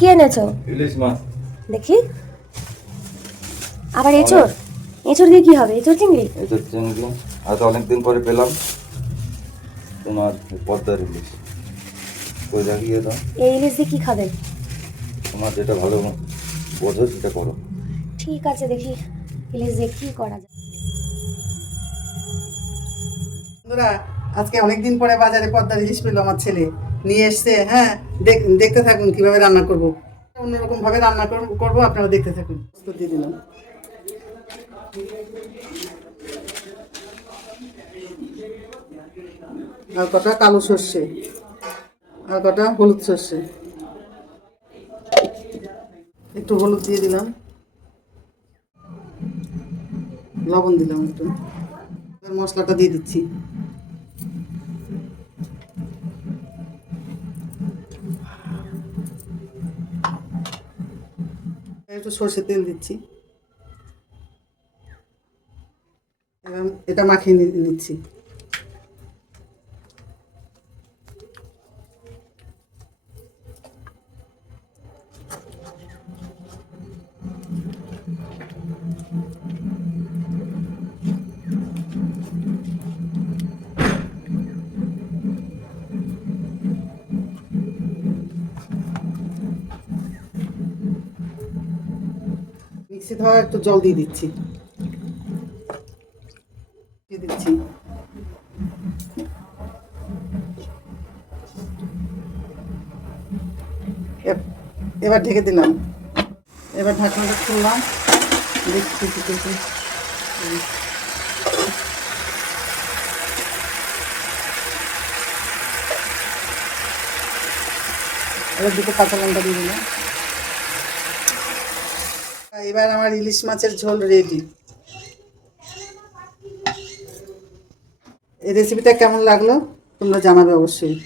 কি এনেছো? ইলিশ মাছ। দেখি। আবার এঁচড়? এঁচড় দিয়ে কি হবে? এঁচড় চিংড়ি? এঁচড় চিংড়ি। আজ অনেকদিন পরে পেলাম তোমার পদ্মার ইলিশ। তো দেখিয়ে দাও। এই ইলিশ দিয়ে কি খাবেন? তোমার যেটা ভালো বোঝো সেটা করো। ঠিক আছে, দেখি ইলিশ দিয়ে কি করা যায়। বন্ধুরা, আজকে অনেকদিন পরে বাজারে পদ্মার ইলিশ পেলো আমার ছেলে, নিয়ে এসছে। হ্যাঁ, দেখতে থাকুন কিভাবে রান্না করব। অন্যরকম ভাবে রান্না করব, আপনারা দেখতে থাকুন। প্রস্তুত দিয়ে দিলাম। আর কটা কালো সর্ষে, আর কটা হলুদ সর্ষে, একটু হলুদ দিয়ে দিলাম, লবণ দিলাম একটু। এবার মশলাটা দিয়ে দিচ্ছি। একটু সর্ষের তেল দিচ্ছি। এবার এটা মাখিয়ে নিচ্ছি। মিক্সি ধোয়া একটু জল দিয়ে দিচ্ছি। এবার ঢেকে দিলাম। এবার ঢাকনাটা খুললাম, দেখছি কিছু। এবার দুটো কাঁচা লঙ্কা দিয়ে দিলাম। এবার আমার ইলিশ মাছের ঝোল রেডি। এই রেসিপিটা কেমন লাগলো তোমরা জানাবে অবশ্যই।